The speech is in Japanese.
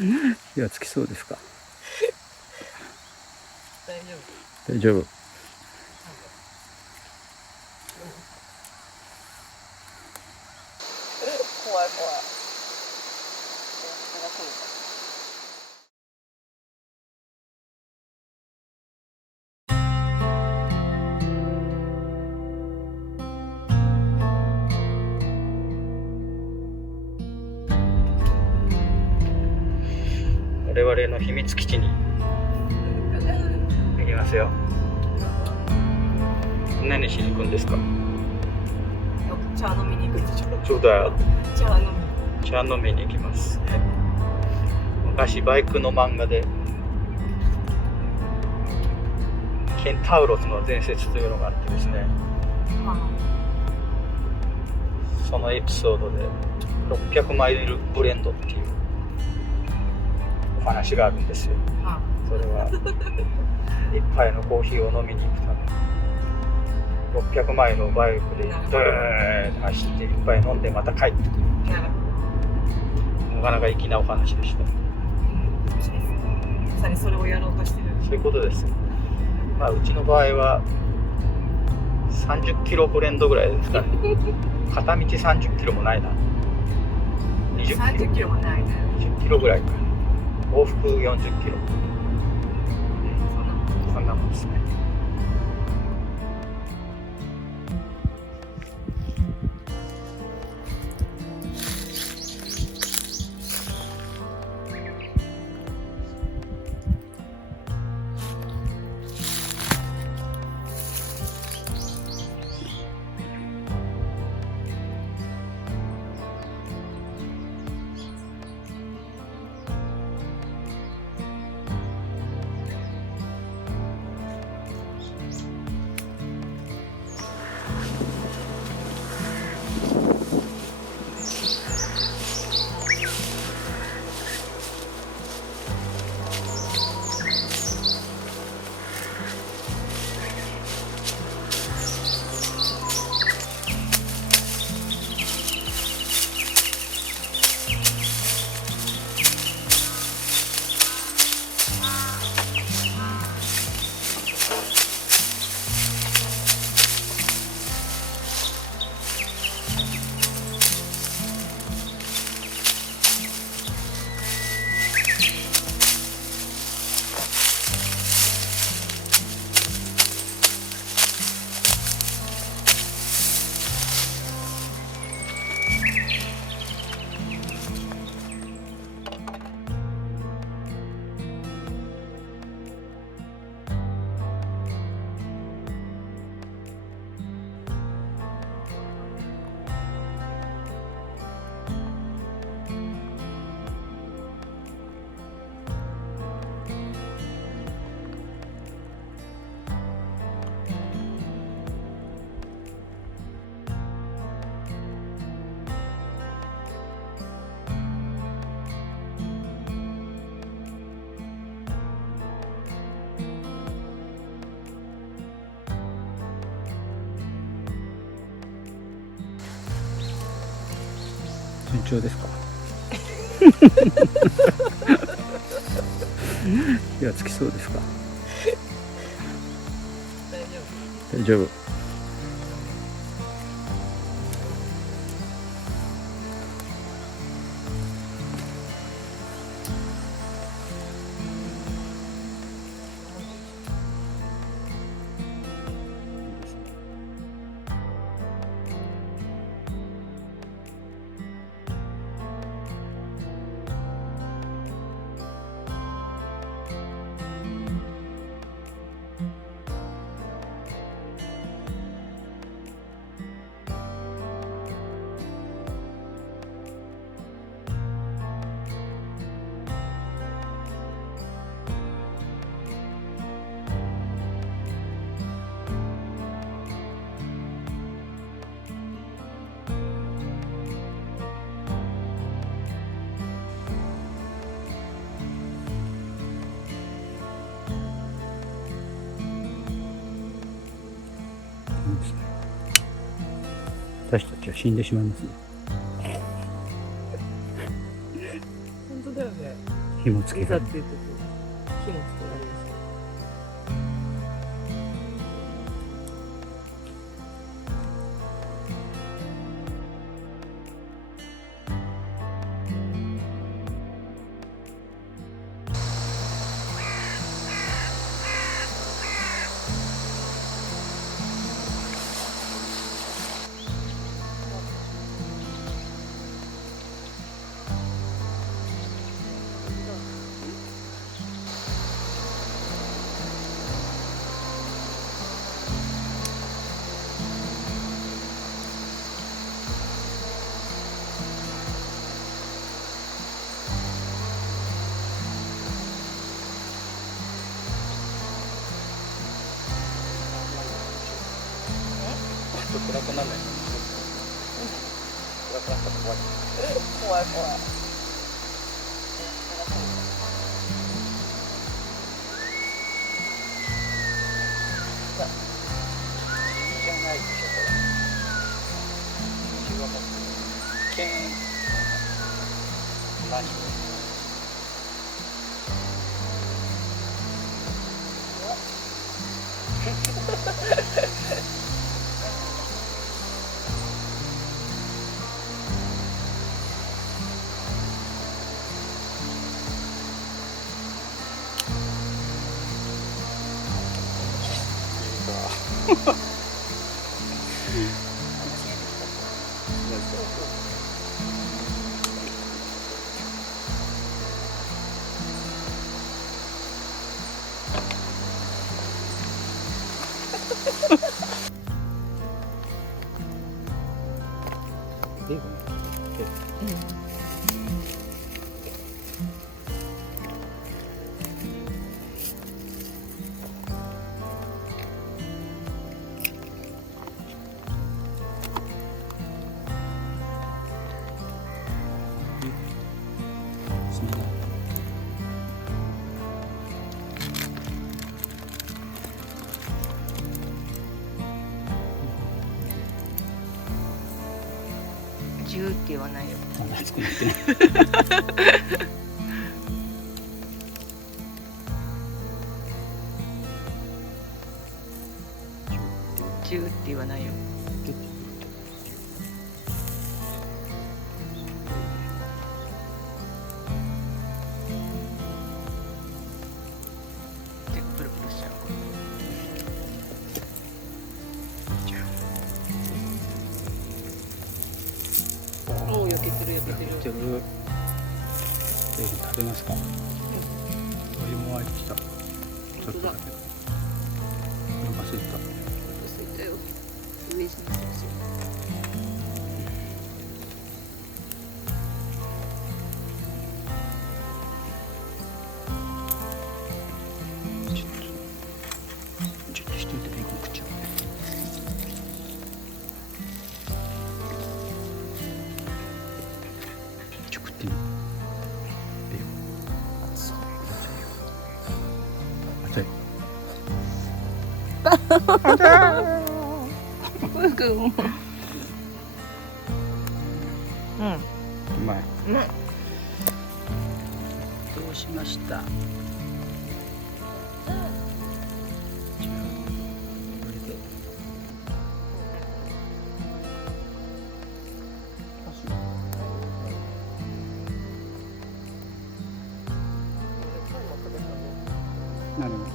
いや、つきそうですか。大丈夫。大丈夫。怖い怖い。我々の秘密基地に行きますよ。何しに行くんですか？茶飲みに行くでしょ。そうだよ。茶飲みに行きます。昔バイクの漫画でケンタウロスの伝説というのがあってですね、そのエピソードで600マイルブレンドっていうお話があるんですよ。それは一杯のコーヒーを飲みに行くために600マイルをバイクでドーンと走って一杯飲んでまた帰ってくる。なかなか粋なお話でした。まさにそれをやろうとしてる。そういうことです。まあうちの場合は30キロブレンドぐらいですかね。片道30キロもないな。20キロ。30キロもないね。10キロぐらいか。往復40キロ。そんなもんですね。順調ですか？いや、つきそうですか？大丈夫。私たちは死んでしまいますね。本当だよね。紐付けがいざっていうと火もつけられるし。ちょっと暗くならない。暗くなったら怖い。怖い怖い。じゃないでしょこれ。血はもうケーン。何？ジューって言わないよ。熱くなってね。ジューって言わないよ。結構プルプルしちゃう。おお、焼けてる焼けてる。焼けてる。ぜひ食べますか。お湯も沸いてきた。ちょっとだけ。お腹空いた。空いたよ。上にそうちょっと一人でベーコン食っちゃう。食ってみ。ベーコン。熱い。ふうくんも。うん。うまい。うん。どうしました。じゃあこれで。何？